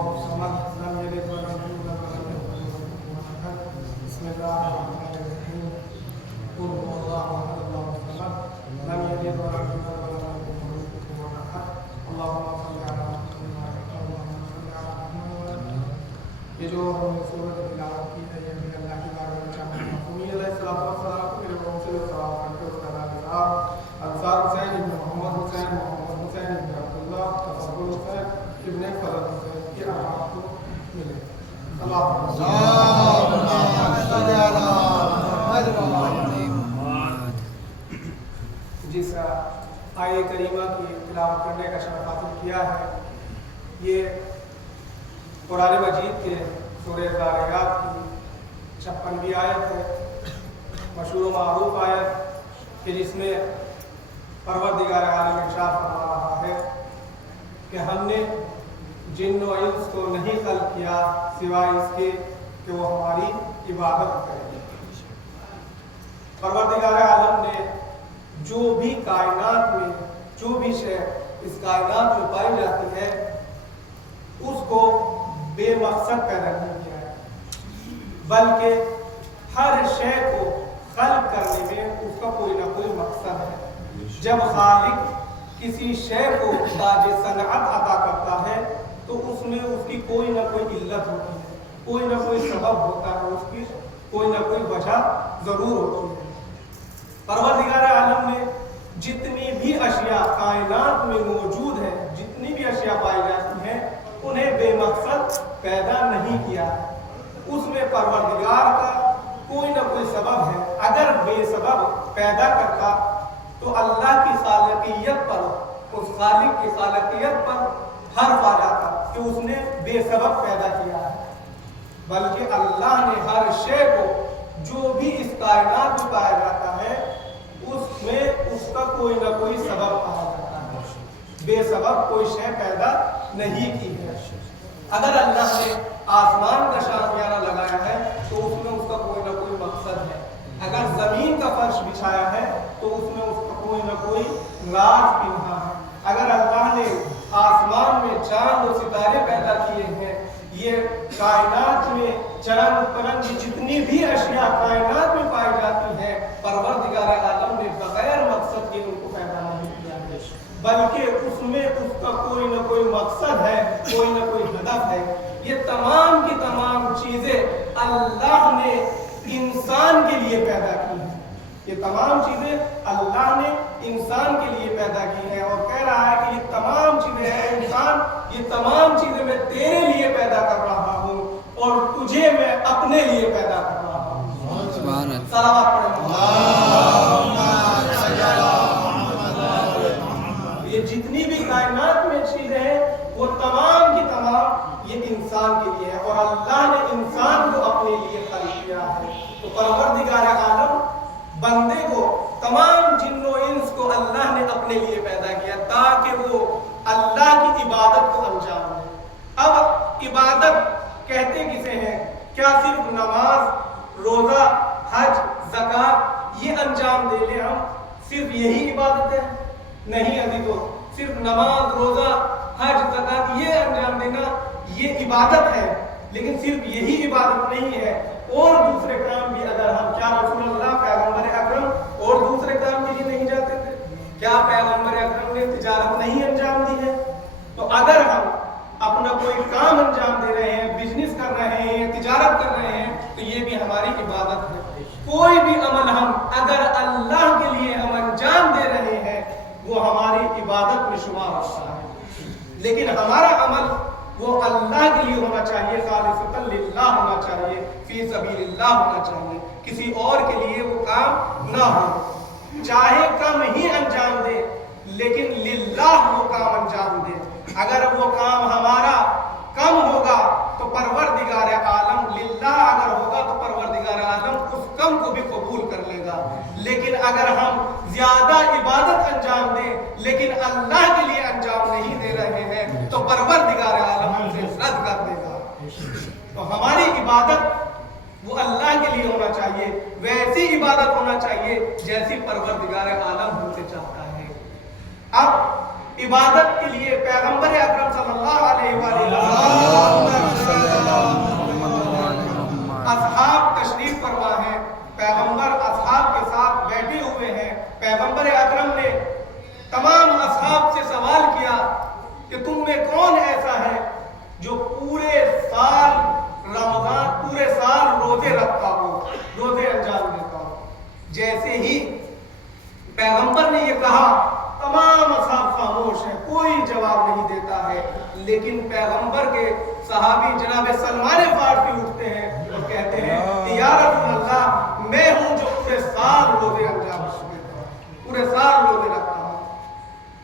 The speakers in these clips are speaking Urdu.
الصمد لم يلد ولم يولد ولم يكن له كفوا احد. بسم الله الرحمن الرحيم. قل هو الله احد الله الصمد لم يلد ولم يولد ولم يكن له كفوا احد. اللهم صل على محمد اللهم صل على محمد. یہ جو ہم نے سورۃ تلاوت کی ہے یہ بھی اللہ کی بارگاہ میں چاہتے ہیں حسین علیہ السلام کو میرے قوم سے سلام کرتے اس کا نام انصار حسین ابن محمد حسین محمد حسین ابن عبداللہ تفضل حسین ابن فرد حسین کی آباد کو ملے. اللہم صل علی محمد. جس آیہ کریمہ کی تلاوت کرنے کا شرف حاصل کیا ہے یہ قرآن مجید کے سورہ ذاریات کی 56ویں آیت ہے، مشہور و معروف آیت کہ جس میں پروردگار عالم ارشاد فرما رہا ہے کہ ہم نے جن و انس کو نہیں خلق کیا سوائے اس کے کہ وہ ہماری عبادت کریں. پروردگار عالم نے جو بھی کائنات میں جو بھی شے اس کائنات میں پائی جاتی ہے اس کو بے مقصد پیدا نہیں کیا ہے، بلکہ ہر شے کو خلق کرنے میں اس کا کوئی نہ کوئی مقصد ہے. جب خالق کسی شے کو تاج صنعت عطا کرتا ہے تو اس میں اس کی کوئی نہ کوئی علت ہوتی ہے، کوئی نہ کوئی سبب ہوتا ہے، اس کی کوئی نہ کوئی وجہ ضرور ہوتی ہے. پروردگار عالم نے جتنی بھی اشیاء کائنات میں موجود ہے، جتنی بھی اشیاء پائی جاتی ہیں انہیں بے مقصد پیدا نہیں کیا ہے. اس میں پروردگار کا کوئی نہ کوئی سبب ہے. اگر بے سبب پیدا کرتا تو اللہ کی خالقیت پر، اس خالق کی خالقیت پر حرف آ جاتا کہ اس نے بے سبب پیدا کیا ہے. بلکہ اللہ نے ہر شے کو جو بھی اس کائنات میں پایا جاتا ہے اس میں اس کا کوئی نہ کوئی سبب پایا جاتا ہے. بے سبب کوئی شے پیدا نہیں کی ہے. اگر اللہ نے آسمان کا شاہمیانہ لگایا ہے تو اس میں اس کا کوئی نہ کوئی مقصد ہے. اگر زمین کا فرش بچھایا ہے تو اس میں اس کا کوئی نہ کوئی راز پنہا ہے. اگر اللہ نے آسمان میں چاند و ستارے پیدا کیے ہیں، یہ کائنات میں چرند پرند جتنی بھی اشیاء کائنات میں پائی جاتی ہیں پروردگار عالم نے بغیر مقصد کے ان کو پیدا نہیں کیا ہے، بلکہ اس میں اس کا کوئی نہ کوئی مقصد ہے، کوئی نہ کوئی ہدف ہے. یہ تمام کی تمام چیزیں اللہ نے انسان کے لیے پیدا کی ہیں. یہ تمام چیزیں اللہ نے انسان کے لیے پیدا کی ہیں اور کہہ رہا ہے کہ یہ تمام چیزیں ہیں انسان، یہ تمام چیزیں میں تیرے لیے پیدا کر رہا ہوں اور تجھے میں اپنے لیے پیدا کر رہا ہوں. صلوات پڑھیں. یہ جتنی بھی کائنات میں چیزیں ہیں وہ تمام کی تمام یہ انسان کے لیے ہے اور اللہ نے انسان کو اپنے لیے خلق کیا ہے. تو پروردگار عالم بندے کو، تمام جن و انس کو اللہ نے اپنے لیے پیدا کیا تاکہ وہ اللہ کی عبادت کو انجام دے. اب عبادت کہتے کسے ہیں؟ کیا صرف نماز، روزہ، حج، زکوٰۃ یہ انجام دے لیں ہم؟ صرف یہی عبادت ہے؟ نہیں عزیزو، صرف نماز، روزہ، حج، زکوٰۃ یہ انجام دینا یہ عبادت ہے، لیکن صرف یہی عبادت نہیں ہے. اور دوسرے کام بھی اگر ہم، کیا رسول اللہ پیغمبر اکرم اور دوسرے کام کے لیے نہیں جاتے تھے؟ کیا پیغمبر اکرم نے تجارت نہیں انجام دی ہے؟ تو اگر ہم اپنا کوئی کام انجام دے رہے ہیں، بزنس کر رہے ہیں، تجارت کر رہے ہیں تو یہ بھی ہماری عبادت ہے. کوئی بھی عمل ہم اگر اللہ کے لیے ہم انجام دے رہے ہیں وہ ہماری عبادت میں شمار ہوتا ہے. لیکن ہمارا عمل وہ اللہ کے لیے ہونا چاہیے، خالصۃ للہ ہونا چاہیے، فی سبیل اللہ ہونا چاہیے، کسی اور کے لیے وہ کام نہ ہو. چاہے کم ہی انجام دے لیکن للہ وہ کام انجام دے. اگر وہ کام ہمارا کم ہوگا تو پروردگار عالم، للہ اگر ہوگا تو پروردگار عالم اس کم کو بھی قبول کر لے گا. لیکن اگر ہم زیادہ عبادت انجام دیں لیکن اللہ کے لیے انجام نہیں دے رہے ہیں تو پروردگار عالم ہم سے رد کر دے گا. تو ہماری عبادت وہ اللہ کے لیے ہونا چاہیے، ویسی عبادت ہونا چاہیے جیسی پروردگار عالم ہم سے چاہتا ہے. اب عبادت کے لیے پیغمبر اکرم صلی اللہ علیہ وسلم جناب سلمان فارسی اٹھتے ہیں اور کہتے ہیں کہ یا رسول اللہ میں ہوں جو پورے سال روزے انجام دیتا ہوں، پورے سال روزے رکھتا ہوں۔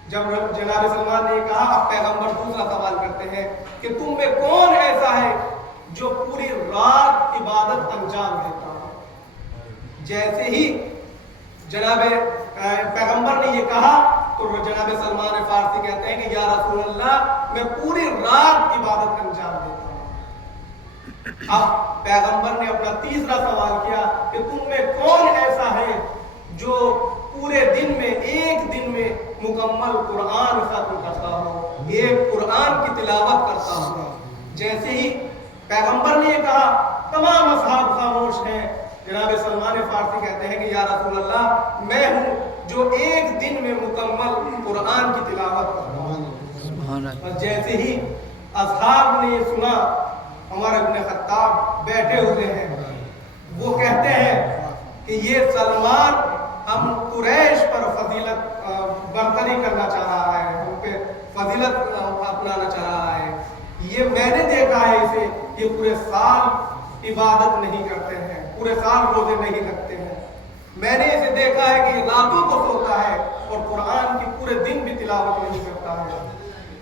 جب جناب سلمان نے کہا، اب پیغمبر دوسرا سوال کرتے ہیں کہ تم میں کون ایسا ہے جو پوری رات عبادت انجام دیتا ہے؟ جیسے ہی جناب پیغمبر نے یہ کہا تو جناب سلمان فارسی کہتے ہیں کہ یا رسول اللہ میں پوری رات عبادت انجام دیتا ہوں۔ اب پیغمبر نے اپنا تیسرا سوال کیا کہ تم میں کون ایسا ہے جو پورے دن میں ایک دن میں مکمل قرآن ختم کرتا ہو، ایک قرآن کی تلاوت کرتا ہو؟ جیسے ہی پیغمبر نے یہ کہا تمام اصحاب خاموش ہیں۔ جناب سلمان فارسی کہتے ہیں کہ یا رسول اللہ میں ہوں جو ایک دن میں مکمل قرآن کی تلاوت کرتا ہوں۔ جیسے ہی اصحاب نے یہ سنا، عمر ابن خطاب بیٹھے ہوئے ہیں، وہ کہتے ہیں کہ یہ سلمان ہم قریش پر فضیلت برتری کرنا چاہ رہا ہے، ہم پہ فضیلت اپنانا چاہ رہا ہے۔ یہ میں نے دیکھا ہے اسے، یہ پورے سال عبادت نہیں کرتے ہیں، پورے سال روزے نہیں رکھتے ہیں۔ میں نے اسے دیکھا ہے کہ یہ راتوں کو سوتا ہے اور قرآن کی پورے دن بھی تلاوت نہیں کرتا ہے۔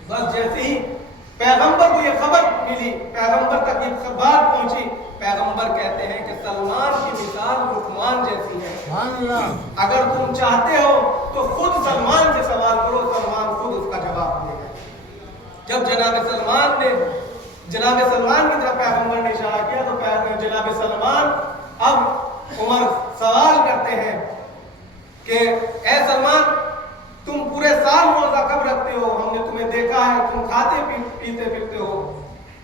بس جیسے ہی پیغمبر کو یہ خبر ملی، پیغمبر تک یہ بات پہنچی، پیغمبر کہتے ہیں کہ سلمان کی مثال لقمان جیسی ہے، اگر تم چاہتے ہو تو خود سلمان سے سوال کرو، سلمان خود اس کا جواب دے گا۔ جب جناب سلمان کی طرف پیغمبر نے اشارہ کیا تو جناب سلمان اب عمر سوال کرتے ہیں کہ اے سلمان تم پورے سال روزہ کب رکھتے ہو؟ ہم نے تمہیں دیکھا ہے تم کھاتے پیتے پھرتے ہو،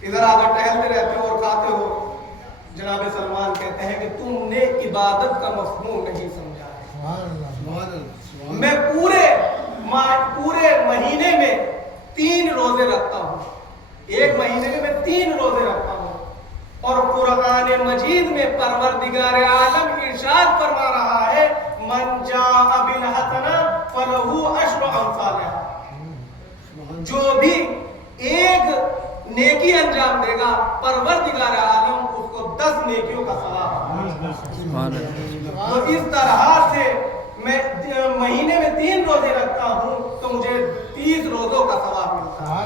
ادھر آدھر ٹہلتے رہتے ہو اور کھاتے ہو۔ جناب سلمان کہتے ہیں کہ تم نے عبادت کا مفہوم نہیں سمجھا ہے۔ میں پورے مہینے میں 3 روزے رکھتا ہوں، ایک مہینے میں 3 روزے رکھتا ہوں، اور قرآن مجید میں پروردگار عالم ارشاد فرما رہا ہے من جاء بالحسنہ فلہ عشر امثالہا، جو بھی ایک نیکی انجام دے گا پروردگار عالم اس کو 10 نیکیوں کا ثواب۔ تو اس طرح سے میں مہینے میں 3 روزے رکھتا ہوں تو مجھے 30 روزوں کا ثواب ملتا ہے۔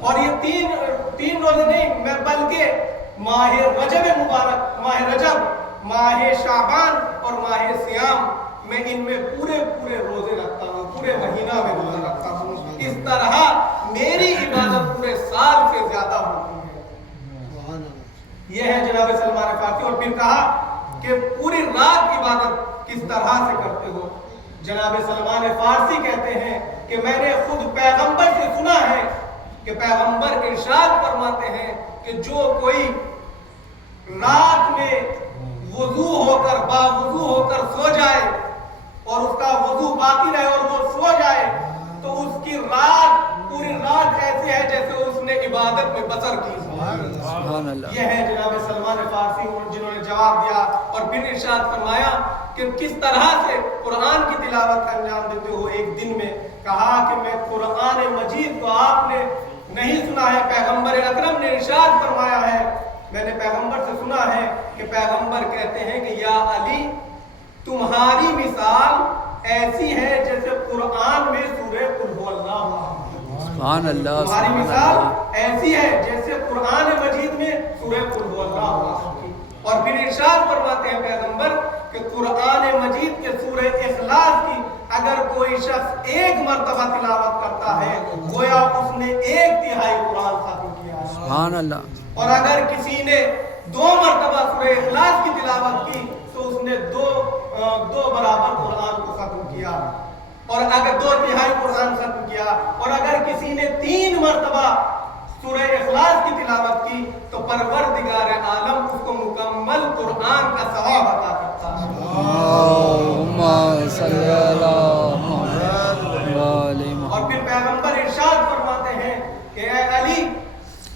اور یہ 3 روزے نہیں، میں بلکہ ماہ رجب مبارک، ماہ رجب، ماہ شعبان اور ماہ سیام، میں ان میں پورے روزے رکھتا ہوں، پورے مہینہ میں روزہ رکھتا ہوں۔ اس طرح میری عبادت پورے سال سے زیادہ ہوتی ہے۔ یہ ہے جناب سلمان فارسی۔ اور پھر کہا کہ پوری رات عبادت کس طرح سے کرتے ہو؟ جناب سلمان فارسی کہتے ہیں کہ میں نے خود پیغمبر سے سنا ہے کہ پیغمبر ارشاد فرماتے ہیں کہ جو کوئی رات میں وضو ہو کر باوضو ہو کر سو جائے اور اس کا وضو باقی رہے اور وہ سو جائے تو اس کی رات پوری رات ایسی ہے جیسے اس نے عبادت میں بسر کی۔ یہ ہے جناب سلمان فارسی جنہوں نے جواب دیا اور پھر ارشاد فرمایا کہ کس طرح سے قرآن کی تلاوت کا انجام دیتے ہو ایک دن میں۔ کہا کہ میں قرآن مجید کو آپ نے نہیں سنا ہے، پیغمبر اکرم نے ارشاد فرمایا ہے، میں نے پیغمبر سے سنا ہے کہ پیغمبر کہتے ہیں کہ یا علی تمہاری مثال ایسی ہے جیسے قرآن میں سورہ قل هو اللہ احد۔ سبحان اللہ۔ تمہاری مثال ایسی ہے جیسے قرآن مجید میں سورہ قل هو اللہ احد کی۔ اور پھر ارشاد فرماتے ہیں پیغمبر کہ قرآن مجید کے سورہ اخلاص کی اگر کوئی شخص 1 مرتبہ تلاوت کرتا ہے گویا اس نے 1/3 قرآن ختم کیا ہے۔ سبحان اللہ۔ اور اگر کسی نے 2 مرتبہ سورہ اخلاص کی تلاوت کی تو اس نے 2 برابر قرآن کو ختم کیا، اور اگر 2/3 قرآن ختم کیا، اور اگر کسی نے 3 مرتبہ سورہ اخلاص کی تلاوت کی تو پروردگار عالم اس کو مکمل قرآن کا ثواب عطا کرتا ہے۔ اور پھر پیغمبر ارشاد فرماتے ہیں کہ اے علی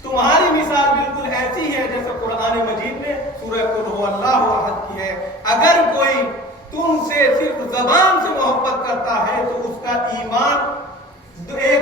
تمہاری مثال بالکل ایسی ہے جیسے قرآن مجید میں سورہ قل هو اللہ احد کی ہے۔ اگر کوئی تم سے صرف زبان سے محبت کرتا ہے تو اس کا ایمان 1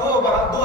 2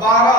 12